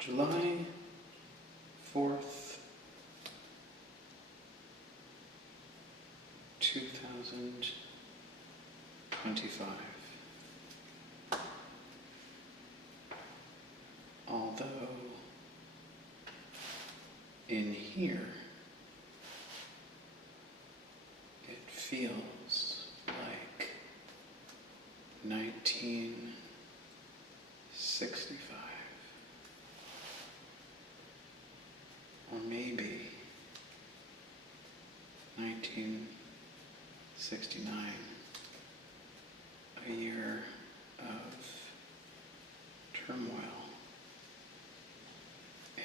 July 4th, 2025. Although in here it feels like 1965. Or maybe 1969, a year of turmoil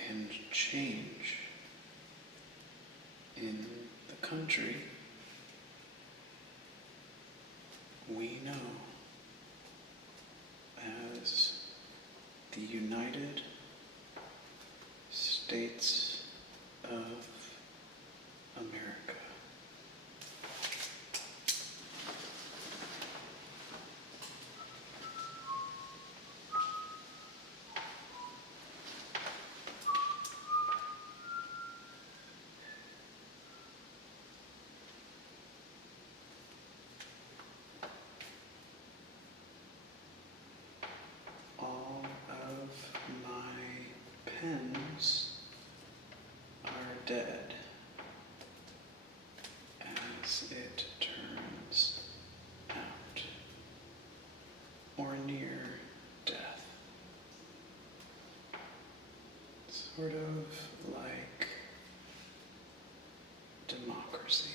and change in the country we know as the United States of America. All of my pens are dead as it turns out, or near death. Sort of like democracy.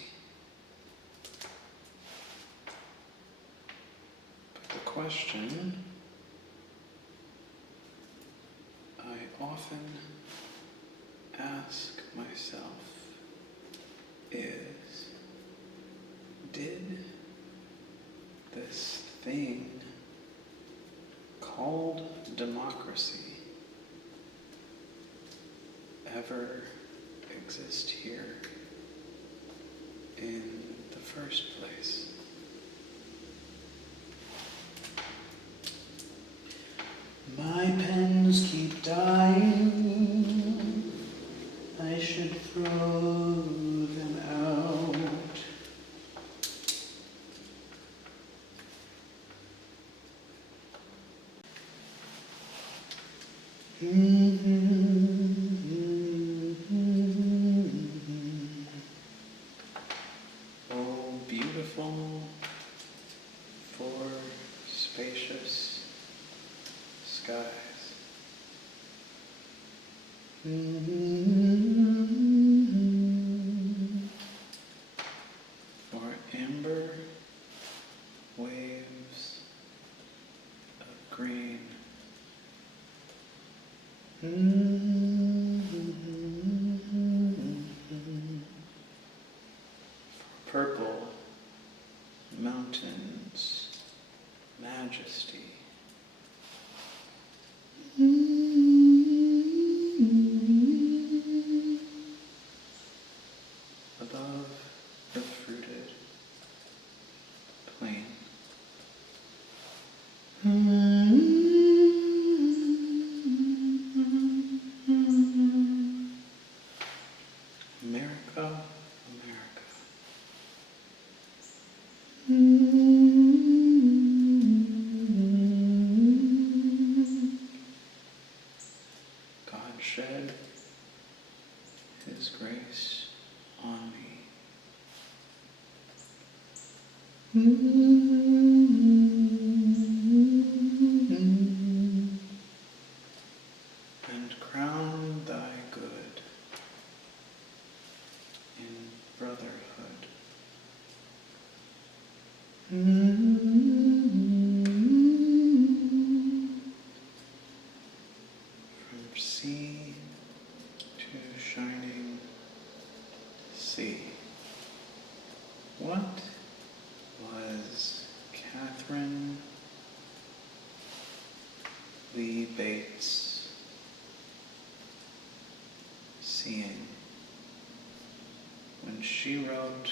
But the question I often ask myself is, did this thing called democracy ever exist here in the first place? My pens keep dying, I should throw them out. Oh, beautiful, for spacious sky For amber waves of green. For purple mountains, majesty. Above the fruited plain. America, America. God shed His grace on me. And crown thy good in brotherhood. From sea to shining sea. What was Katharine Lee Bates seeing when she wrote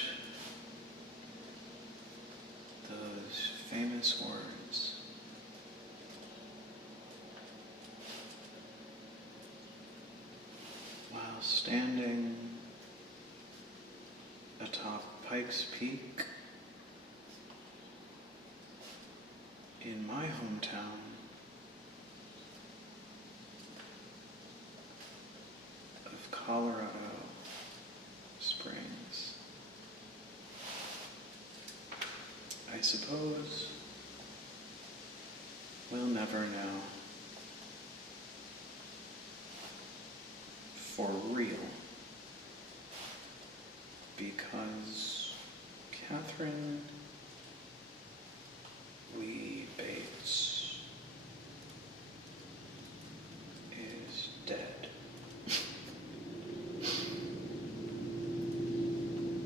those famous words? While standing atop Pikes Peak in my hometown of Colorado Springs. I suppose we'll never know for real, because Katharine Lee Bates is dead.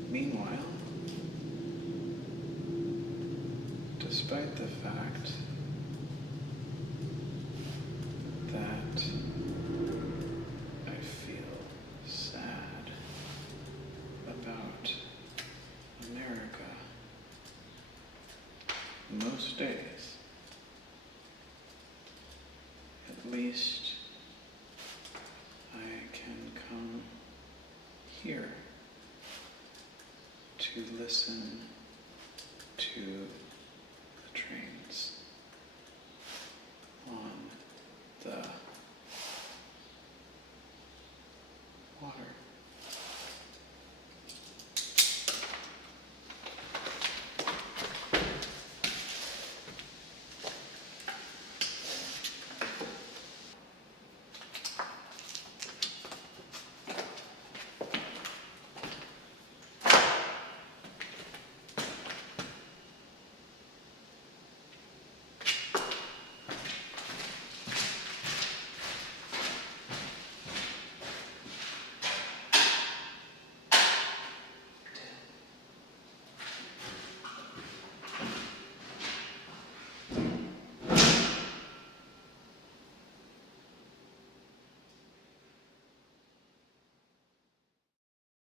Meanwhile, despite the fact that I feel sad about America most days, at least I can come here to listen to